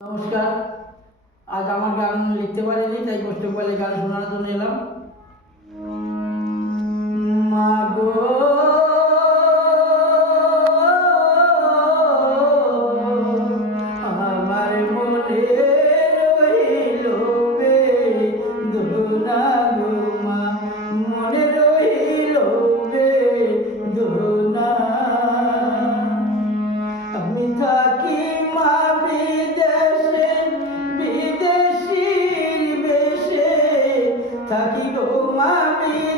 নমস্কার। আজ আমার গান লিখতে পারিনি তাই কষ্ট পালে গান শোনার জন্য এলাম। থাকিব মামি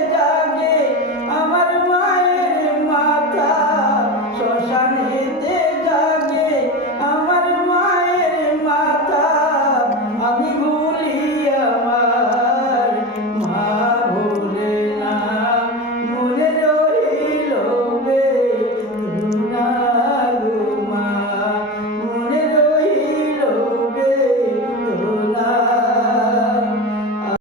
Señor.